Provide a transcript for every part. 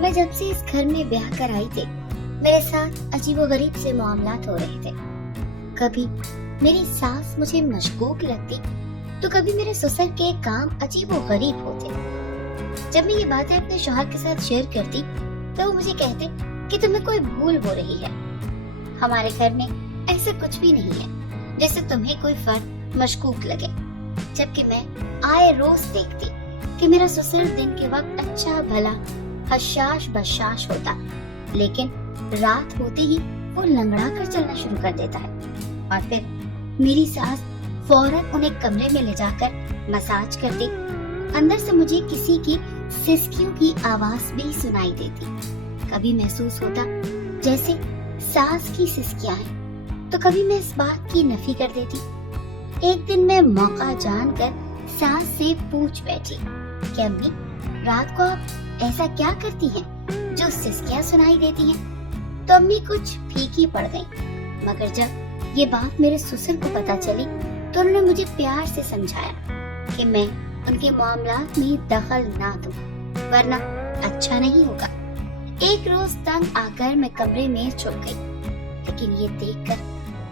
میں جب سے اس گھر میں بیاہ کر آئی تھی میرے ساتھ عجیب و غریب سے معاملات ہو رہے تھے. کبھی میری ساس مجھے مشکوک لگتی تو کبھی میرے سسر کے کام عجیب و غریب ہوتے. جب میں یہ باتیں اپنے شوہر کے ساتھ شیئر کرتی تو وہ مجھے کہتے کہ تمہیں کوئی بھول ہو رہی ہے. ہمارے گھر میں ایسا کچھ بھی نہیں ہے جیسے تمہیں کوئی فرد مشکوک لگے. جبکہ میں آئے روز دیکھتی کہ میرا سسر دن کے وقت اچھا بھلا حشاش بشاش ہوتا، لیکن رات ہوتے ہی وہ لنگڑا کر چلنا شروع کر دیتا ہے. اور پھر میری ساس فوراً انہیں کمرے میں لے جا کر مساج کرتی. اندر سے مجھے کسی کی سسکیوں کی آواز بھی سنائی دیتی. کبھی محسوس ہوتا جیسے ساس کی سسکیاں ہیں تو کبھی میں اس بات کی نفی کر دیتی. ایک دن میں موقع جان کر ساس سے پوچھ بیٹھی کہ امی رات کو آپ ایسا کیا کرتی ہیں جو سسکیاں سنائی دیتی ہیں؟ تو امی کچھ پھیکی پڑ گئی. مگر جب یہ بات میرے سسر کو پتا چلی تو انہوں نے مجھے پیار سے سمجھایا کہ میں ان کے معاملات میں دخل نہ دوں ورنہ اچھا نہیں ہوگا. ایک روز تنگ آ کر میں کمرے میں چھپ گئی، لیکن یہ دیکھ کر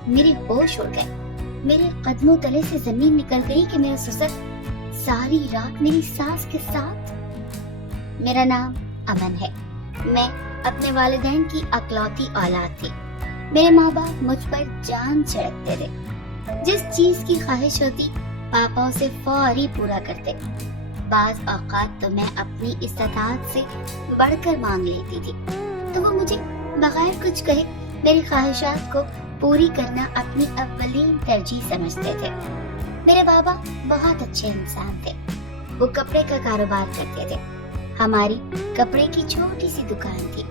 میرے ہوش اڑ گئے. میرے قدموں تلے سے زمین نکل گئی کہ میرا سسر ساری رات میری ساس کے ساتھ. میرا نام امن ہے. میں اپنے والدین کی اکلوتی اولاد تھی. میرے ماں باپ مجھ پر جان چھڑکتے تھے. جس چیز کی خواہش ہوتی پاپا اسے فوری پورا کرتے. بعض اوقات تو میں اپنی استطاعت سے بڑھ کر مانگ لیتی تھی تو وہ مجھے بغیر کچھ کہے میری خواہشات کو پوری کرنا اپنی اولین ترجیح سمجھتے تھے. میرے بابا بہت اچھے انسان تھے. وہ کپڑے کا کاروبار کرتے تھے. ہماری کپڑے کی چھوٹی سی دکان تھی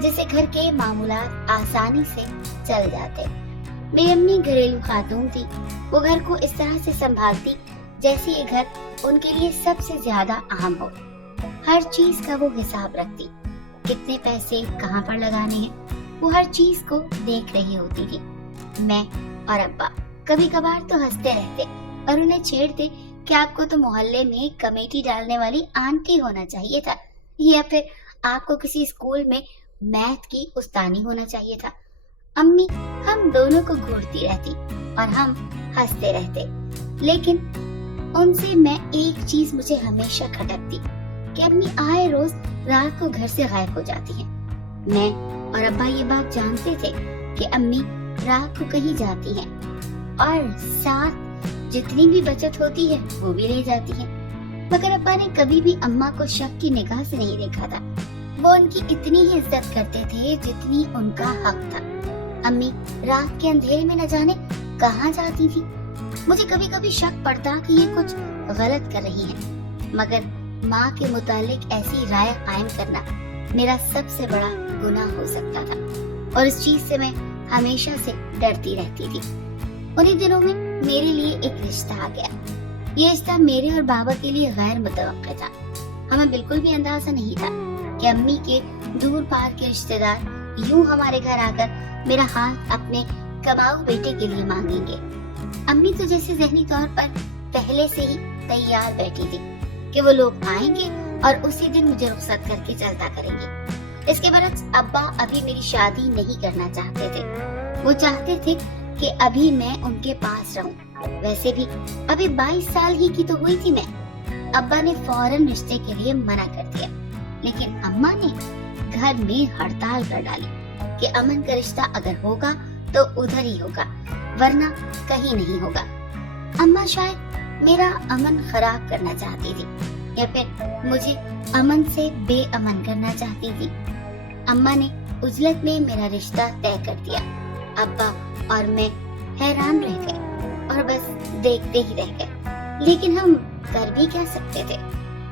جس سے گھر کے معمولات آسانی سے چل جاتے. میری امی گھریلو خاتون تھی. وہ گھر کو اس طرح سے سنبھالتی جیسے یہ گھر ان کے لیے سب سے زیادہ اہم ہو. ہر چیز کا وہ حساب رکھتی. کتنے پیسے کہاں پر لگانے ہیں وہ ہر چیز کو دیکھ رہی ہوتی تھی. میں اور ابا کبھی کبھار تو ہنستے رہتے اور انہیں چھیڑتے کہ آپ کو تو محلے میں کمیٹی ڈالنے والی آنٹی ہونا چاہیے تھا یا پھر آپ کو کسی اسکول میں میتھ کی استانی ہونا چاہیے تھا. امی ہم دونوں کو گھورتی رہتی اور ہم ہنستے رہتے. لیکن ان سے میں ایک چیز مجھے ہمیشہ کھٹکتی کہ امی آئے روز رات کو گھر سے غائب ہو جاتی ہیں. میں اور ابا یہ بات جانتے تھے کہ امی رات کو کہیں جاتی ہیں اور ساتھ جتنی بھی بچت ہوتی ہے وہ بھی لے جاتی ہیں. مگر ابا نے کبھی بھی اماں کو شک کی نگاہ سے نہیں دیکھا تھا. وہ ان کی اتنی ہی عزت کرتے تھے جتنی ان کا حق تھا. امی رات کے اندھیرے میں نہ جانے کہاں جاتی تھی. مجھے کبھی کبھی شک پڑتا کہ یہ کچھ غلط کر رہی ہیں، مگر ماں کے متعلق ایسی رائے قائم کرنا میرا سب سے بڑا گناہ ہو سکتا تھا اور اس چیز سے میں ہمیشہ سے ڈرتی رہتی تھی. انہی دنوں میں میرے لیے ایک رشتہ آ گیا. یہ رشتہ میرے اور بابا کے لیے غیر متوقع تھا. ہمیں بالکل بھی اندازہ نہیں تھا کہ امی کے دور پار کے رشتہ دار یوں ہمارے گھر آ کر میرا ہاتھ اپنے کماؤ بیٹے کے لیے مانگیں گے. امی تو جیسے ذہنی طور پر پہلے سے ہی تیار بیٹھی تھی کہ وہ لوگ آئیں گے اور اسی دن مجھے رخصت کر کے چلتا کریں گے. اس کے برعکس ابا ابھی میری شادی نہیں کرنا چاہتے تھے. وہ چاہتے تھے کہ ابھی میں ان کے پاس رہوں. ویسے بھی ابھی 22 سال ہی کی تو ہوئی تھی میں. ابا نے فوراً رشتے کے لیے منع کر دیا، لیکن اماں نے گھر میں ہڑتال کر ڈالی کہ امن کا رشتہ اگر ہوگا تو ادھر ہی ہوگا ورنہ کہیں نہیں ہوگا. اماں شاید میرا امن خراب کرنا چاہتی تھی یا پھر مجھے امن سے بے امن کرنا چاہتی تھی. اماں نے عجلت میں میرا رشتہ طے کر دیا. ابا اور میں حیران رہ گئے اور بس دیکھتے ہی رہ گئے. لیکن ہم کر بھی کیا سکتے تھے،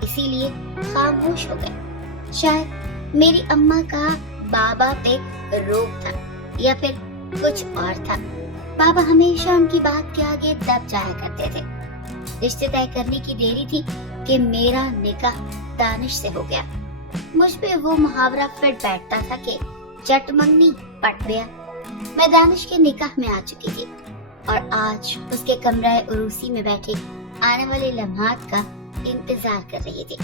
اسی لیے خاموش ہو گئے. شاید میری اماں کا بابا پہ روب تھا یا پھر کچھ اور تھا. بابا ہمیشہ ان کی بات کے آگے دب جایا کرتے تھے. رشتے طے کرنے کی دیری تھی کہ میرا نکاح دانش سے ہو گیا. مجھ پہ وہ محاورہ فٹ بیٹھتا تھا کہ جٹ منگنی پٹ گیا. میں دانش کے نکاح میں آ چکی تھی اور آج اس کے کمرہ عروسی میں بیٹھے آنے والے لمحات کا انتظار کر رہی تھی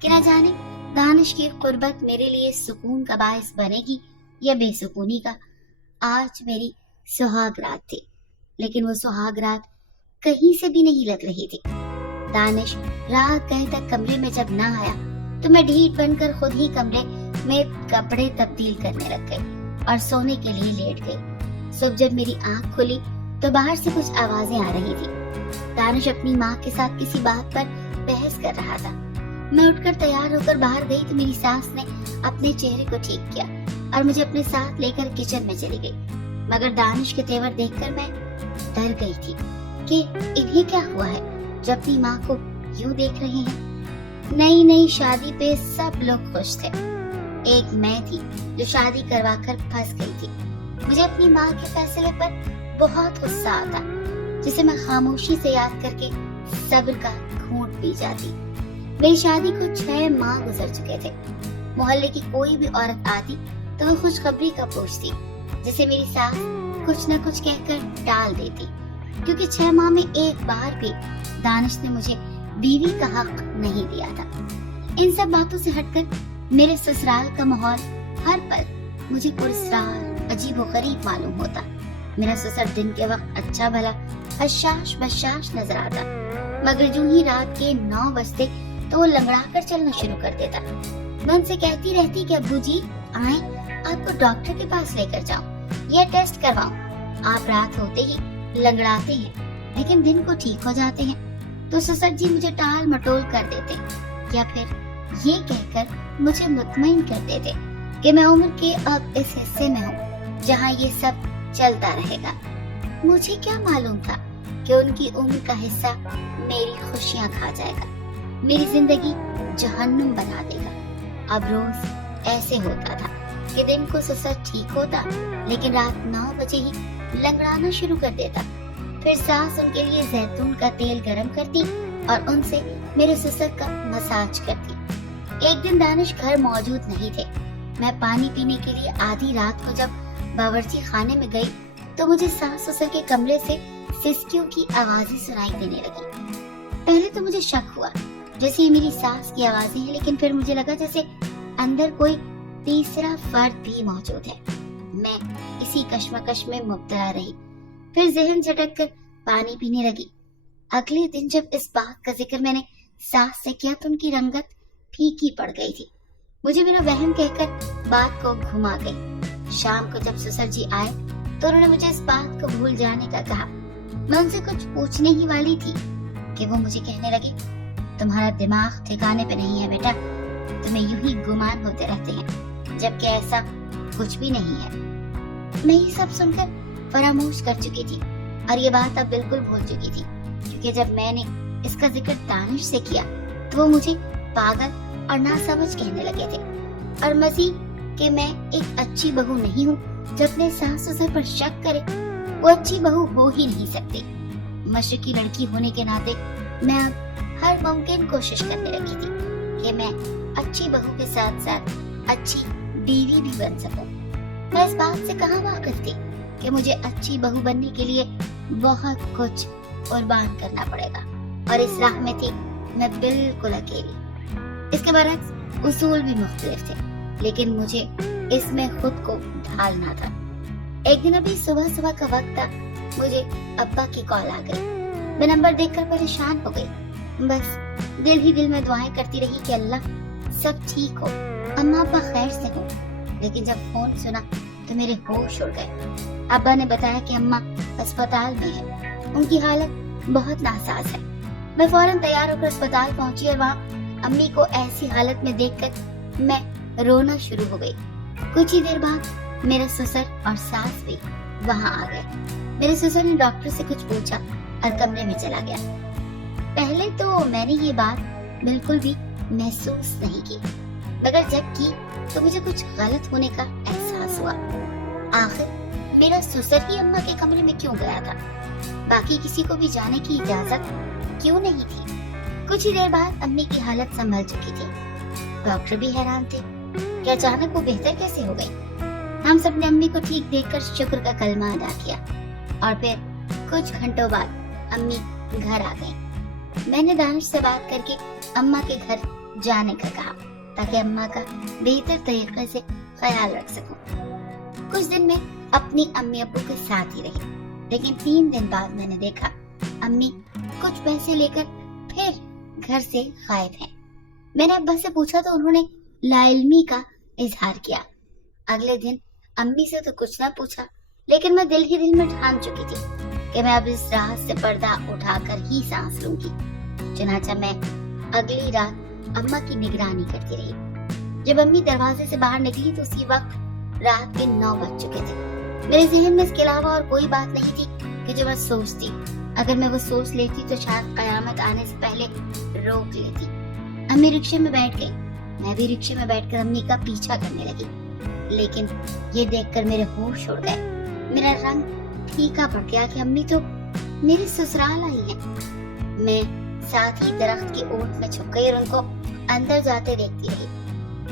کہ نہ جانے दानिश की कुर्बत मेरे लिए सुकून का बायस बनेगी या बेसुकूनी का। आज मेरी सुहाग रात थी, लेकिन वो सुहाग रात कहीं से भी नहीं लग रही थी। दानिश रात गए तक कमरे में जब ना आया तो मैं ढीठ बनकर खुद ही कमरे में कपड़े तब्दील करने लग गई और सोने के लिए लेट गई। सुबह जब मेरी आंख खुली तो बाहर से कुछ आवाजें आ रही थी। दानिश अपनी माँ के साथ किसी बात पर बहस कर रहा था। मैं उठकर तैयार होकर बाहर गई तो मेरी सास ने अपने चेहरे को ठीक किया और मुझे अपने साथ लेकर किचन में चली गई। मगर दानिश के तेवर देखकर मैं डर गई थी कि इन्हें क्या हुआ है जो अपनी माँ को यूं देख रहे हैं। नई नई शादी पे सब लोग खुश थे, एक मैं थी जो शादी करवा कर फंस गई थी। मुझे अपनी माँ के फैसले पर बहुत गुस्सा आता, जिसे मैं खामोशी से याद करके सब्र का घूंट पी जाती। मेरी शादी को 6 माह गुजर चुके थे। मोहल्ले की कोई भी औरत आती तो वो खुशखबरी का पूछती, जिसे मेरी सास कुछ न कुछ कहकर टाल देती, क्योंकि 6 माह में एक बार भी दानिश ने मुझे बीवी का हक नहीं दिया था। इन सब बातों से हटकर मेरे ससुराल का माहौल हर पल मुझे पुरस्कार अजीबोगरीब मालूम होता। मेरा ससुर दिन के वक्त अच्छा भला हशाश बशाश नजर आता, मगर जो ही रात के 9 बजते तो वो लंगड़ा कर चलना शुरू कर देता। मैं उनसे कहती रहती कि अब्बू जी आए, आपको डॉक्टर के पास लेकर जाऊं या टेस्ट करवाऊं। आप रात होते ही लंगड़ाते हैं लेकिन दिन को ठीक हो जाते हैं। तो ससुर जी मुझे टाल मटोल कर देते या फिर ये कहकर मुझे मुतमईन कर देते कि मैं उम्र के अब इस हिस्से में हूँ जहाँ ये सब चलता रहेगा। मुझे क्या मालूम था कि उनकी उम्र का हिस्सा मेरी खुशियाँ खा जाएगा, मेरी जिंदगी जहन्नुम बना देगा। अब रोज ऐसे होता था कि दिन को ससुर ठीक होता, लेकिन रात 9 बजे ही लंगड़ाना शुरू कर देता। फिर सास उनके लिए जैतून का तेल गरम करती और उनसे मेरे ससुर का मसाज करती। एक दिन दानिश घर मौजूद नहीं थे। मैं पानी पीने के लिए आधी रात को जब बावर्ची खाने में गई तो मुझे सास ससुर के कमरे से सिसकियों की आवाजें सुनाई देने लगी। पहले तो मुझे शक हुआ जैसे ये मेरी सास की आवाजें हैं, लेकिन फिर मुझे लगा जैसे अंदर कोई तीसरा फर्द भी मौजूद है। मैं इसी कश्मकश में मुब्तला रही। फिर जहन झटक कर पानी पीने लगी। अगले दिन जब इस बात का जिक्र मैंने सास से किया तो उनकी रंगत फीकी पड़ गई थी। मुझे मेरा वहम कहकर बात को घुमा गई। शाम को जब ससुर जी आए तो उन्होंने मुझे इस बात को भूल जाने का कहा। मैं उनसे कुछ पूछने ही वाली थी कि वो मुझे कहने लगे, तुम्हारा दिमाग ठिकाने पे नहीं है बेटा, तुम्हें यूं ही गुमान होते रहते हैं, जबकि ऐसा कुछ भी नहीं है। मैं ये सब सुनकर फरामोश कर चुकी थी और ये बात अब बिल्कुल भूल चुकी थी, क्योंकि जब मैंने इसका जिक्र दानिश से किया तो वो मुझे पागल और नासमझ कहने लगे थे और मजीद कि मैं एक अच्छी बहू नहीं हूँ जो अपने सास ससुर पर शक करे। वो अच्छी बहू हो ही नहीं सकती। मशरकी लड़की होने के नाते मैं अब हर मुमकिन कोशिश करने लगी थी कि मैं अच्छी बहू के साथ साथ अच्छी बीवी भी बन सकूं। मैं इस बात से कहाँ वाकिफ थी कि मुझे अच्छी बहू बनने के लिए बहुत कुछ कुर्बान करना पड़ेगा, और इस राह में थी मैं बिल्कुल अकेली। इसके बरक्स उसूल भी मुख्तलिफ थे, लेकिन मुझे इसमें खुद को ढालना था। एक दिन अभी सुबह सुबह का वक्त था, मुझे अब्बा की कॉल आ गई। मैं नंबर देखकर परेशान हो गई। बस दिल ही दिल में दुआएं करती रही कि अल्लाह सब ठीक हो, अम्मा अब्बा खैर से हो। लेकिन जब फोन सुना तो मेरे होश उड़ गए। अब्बा ने बताया कि अम्मा अस्पताल में है, उनकी हालत बहुत नासाज है। मैं फौरन तैयार होकर अस्पताल पहुंची और वहाँ अम्मी को ऐसी हालत में देखकर मैं रोना शुरू हो गई। कुछ ही देर बाद मेरा ससुर और सास भी वहाँ आ गए। मेरे ससुर ने डॉक्टर से कुछ पूछा और कमरे में चला गया। पहले तो मैंने ये बात बिल्कुल भी महसूस नहीं की, मगर जब की तो मुझे कुछ गलत होने का एहसास हुआ। आखिर मेरा ससुर ही अम्मा के कमरे में क्यों गया था? बाकी किसी को भी जाने की इजाजत क्यों नहीं थी? कुछ ही देर बाद अम्मी की हालत संभल चुकी थी। डॉक्टर भी हैरान थे कि अचानक वो बेहतर कैसे हो गई। हम सब ने अम्मी को ठीक देखकर शुक्र का कलमा अदा किया और फिर कुछ घंटों बाद अम्मी घर आ गई। मैंने दानिश से बात करके अम्मा के घर जाने का कहा। ताकि अम्मा का बेहतर तरीके से ख्याल रख सकूं। कुछ दिन मैं अपनी अम्मी अब्बू के साथ ही रही, लेकिन 3 दिन बाद मैंने देखा अम्मी कुछ पैसे लेकर फिर घर से गायब हैं। मैंने अब्बा से पूछा तो उन्होंने लाइल्मी का इजहार किया। अगले दिन अम्मी से तो कुछ ना पूछा, लेकिन मैं दिल ही दिल में ठान चुकी थी कि मैं अब इस रात से पर्दा उठाकर ही सांस लूंगी। चुनाचा मैं अगली रात अम्मा की निगरानी करती रही। जब अम्मी दरवाजे से बाहर निकली तो उसी वक्त रात के 9 बज चुके थे। मेरे जहन में इसके अलावा और कोई बात नहीं थी कि जो मैं सोचती। अगर मैं वो सोच लेती तो शायद कयामत आने से पहले रोक लेती। अम्मी रिक्शे में बैठ गई, मैं भी रिक्शे में बैठकर अम्मी का पीछा करने लगी, लेकिन ये देखकर मेरे होश उड़ गए। मेरा रंग फीका पड़ गया कि अम्मी तो मेरे ससुराल आई है। मैं साथ ही दरख्त की ओट में छुप गई और उनको अंदर जाते देखती रही।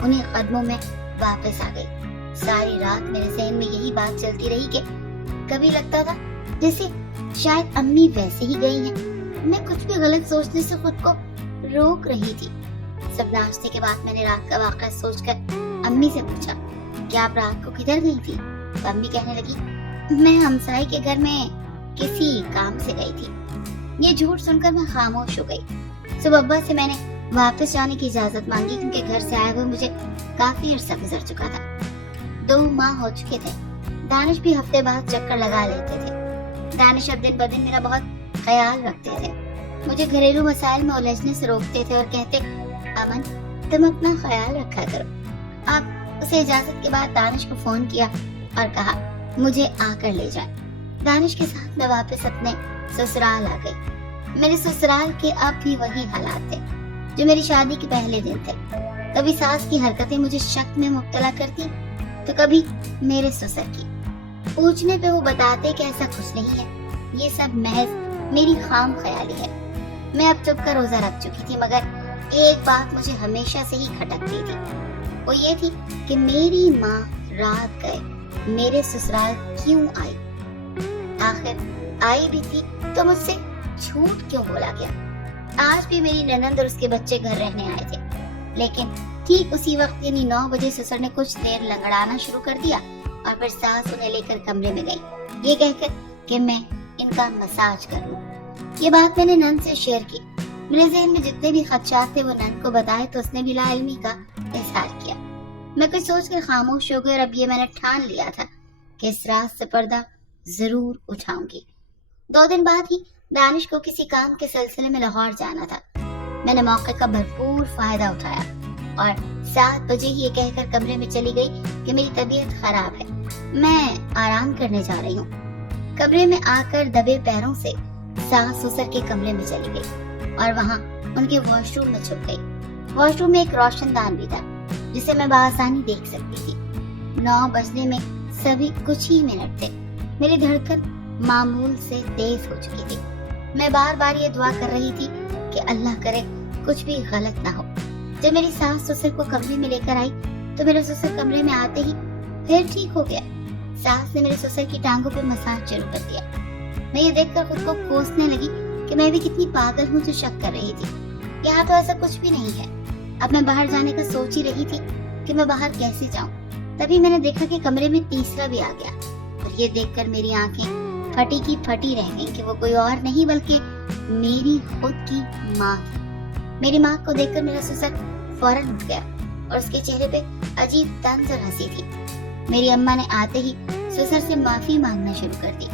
उन्हीं कदमों में वापस आ गई। सारी रात मेरे ज़हन में यही बात चलती रही कि कभी लगता था जैसे शायद अम्मी वैसे ही गई हैं। मैं कुछ भी गलत सोचने से खुद को रोक रही थी। सब नाश्ते के बाद मैंने रात का वाक़या सोचकर अम्मी से पूछा, क्या आप रात को किधर गई थी? तो अम्मी कहने लगी, मैं हमसाई के घर में किसी काम से गई थी। ये झूठ सुनकर मैं खामोश हो गई। सुबह अब्बा से मैंने वापस जाने की इजाजत मांगी, क्योंकि घर से आए हुए मुझे काफी अरसा गुजर चुका था। 2 माह हो चुके थे। दानिश भी हफ्ते बाद चक्कर लगा लेते थे। दानिश अब दिन ब दिन मेरा बहुत ख्याल रखते थे। मुझे घरेलू मसाइल में उलझने से रोकते थे और कहते, अमन तुम अपना ख्याल रखा करो। अब उसे इजाजत के बाद दानिश को फोन किया और कहा मुझे आकर ले जाए। दानिश के साथ मैं वापस अपने ससुराल आ गई। मेरे ससुराल के अब भी वही हालात थे जो मेरी शादी के पहले दिन थे। कभी सास की हरकतें मुझे शक में मुब्तला करती, तो कभी मेरे ससुर की। पूछने पे वो बताते कि ऐसा कुछ नहीं है, ये सब महज मेरी खाम ख्याली है। मैं अब चुप कर रोजा रख चुकी थी, मगर एक बात मुझे हमेशा से ही खटकती थी। वो ये थी कि मेरी माँ रात गए मेरे ससुराल क्यों आई? आखिर आई भी थी तो मुझसे झूठ क्यों बोला गया? आज भी मेरी ननंद और उसके बच्चे घर रहने आए थे, लेकिन ठीक उसी वक्त यानी 9 बजे ससुर ने कुछ देर लंगड़ाना शुरू कर दिया और फिर सास उन्हें लेकर कमरे में गई, ये कहकर कि मैं इनका मसाज कर लूं। ये बात मैंने नंद से शेयर की। मेरे ज़हन में जितने भी खदशात थे वो नंद को बताए तो उसने भी लाइल्मी का इजहार किया। मैं कुछ सोचकर खामोश हो गई और अब ये मैंने ठान लिया था कि इस रात से पर्दा जरूर उठाऊंगी। 2 दिन बाद ही दानिश को किसी काम के सिलसिले में लाहौर जाना था। मैंने मौके का भरपूर फायदा उठाया और 7 बजे ही ये कहकर कमरे में चली गई कि मेरी तबीयत खराब है, मैं आराम करने जा रही हूँ। कमरे में आकर दबे पैरों से सास ससुर के कमरे में चली गई और वहाँ उनके वॉशरूम में छुप गई। वॉशरूम में एक रोशनदान भी था जिसे मैं बआसानी देख सकती थी। 9 बजने में सभी कुछ ही मिनट थे। मेरी धड़कन मामूल से तेज हो चुकी थी। मैं बार बार ये दुआ कर रही थी कि अल्लाह करे कुछ भी गलत ना हो। जब मेरी सास ससुर को कमरे में लेकर आई तो मेरे ससुर कमरे में आते ही फिर ठीक हो गया। सास ने मेरे ससुर की टांगों पे मसाज शुरू कर दिया। मैं ये देखकर खुद को कोसने लगी कि मैं भी कितनी पागल हूँ जो शक कर रही थी। यहाँ तो ऐसा कुछ भी नहीं है। अब मैं बाहर जाने का सोच ही रही थी कि मैं बाहर कैसे जाऊँ। तभी मैंने देखा कि कमरे में तीसरा भी आ गया और ये देखकर मेरी आंखें फटी की फटी रह गईं कि वो कोई और नहीं बल्कि मेरी खुद की माँ थी। मेरी माँ को देखकर मेरा ससुर फौरन उठ गया और उसके चेहरे पे अजीब तंज और हंसी थी। मेरी अम्मा ने आते ही ससुर से माफी मांगना शुरू कर दी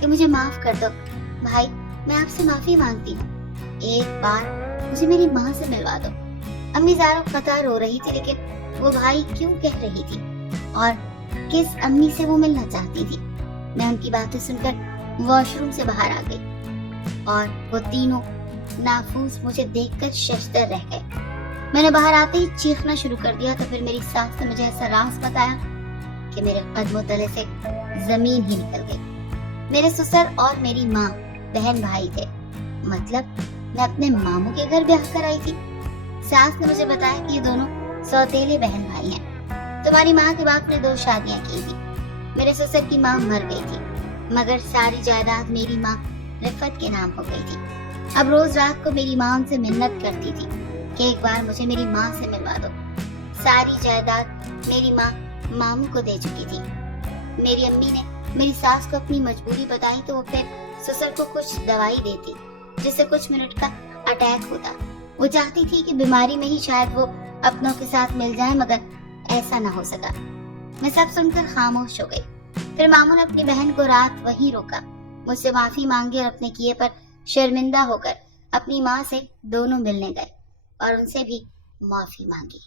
कि मुझे माफ कर दो भाई, मैं आपसे माफी मांगती हूँ, एक बार मुझे मेरी माँ से मिलवा दो। अम्मी ज़ारो कतार रो रही थी, लेकिन वो भाई क्यों कह रही थी और किस अम्मी से वो मिलना चाहती थी। मैं उनकी बातें सुनकर वॉशरूम से बाहर आ गई और वो तीनों नाफूस मुझे देखकर शशदर रह गए। मैंने बाहर आते ही चीखना शुरू कर दिया तो फिर मेरी सास ने मुझे ऐसा राज बताया कि मेरे कदमों तले से जमीन ही निकल गई। मेरे ससुर और मेरी माँ बहन भाई थे, मतलब मैं अपने मामू के घर ब्याह कर आई थी। सास ने मुझे बताया कि ये दोनों सौतेले बहन भाई हैं। तुम्हारी माँ के बाप ने 2 शादियां की थी। मेरे ससुर की माँ मर गई थी, मगर सारी जायदाद मेरी माँ रिफत के नाम हो गई थी। अब रोज रात को मेरी माँ उनसे मिन्नत करती थी कि एक बार मुझे मेरी माँ से मिलवा दो। सारी जायदाद मेरी माँ मामू को दे चुकी थी। मेरी अम्मी ने मेरी सास को अपनी मजबूरी बताई तो वो फिर ससुर को कुछ दवाई देती जिससे कुछ मिनट का अटैक होता। वो चाहती थी कि बीमारी में ही शायद वो अपनों के साथ मिल जाए, मगर ऐसा ना हो सका। मैं सब सुनकर खामोश हो गई। फिर मामू ने अपनी बहन को रात वहीं रोका, मुझसे माफी मांगी और अपने किए पर शर्मिंदा होकर अपनी माँ से दोनों मिलने गए और उनसे भी माफी मांगी।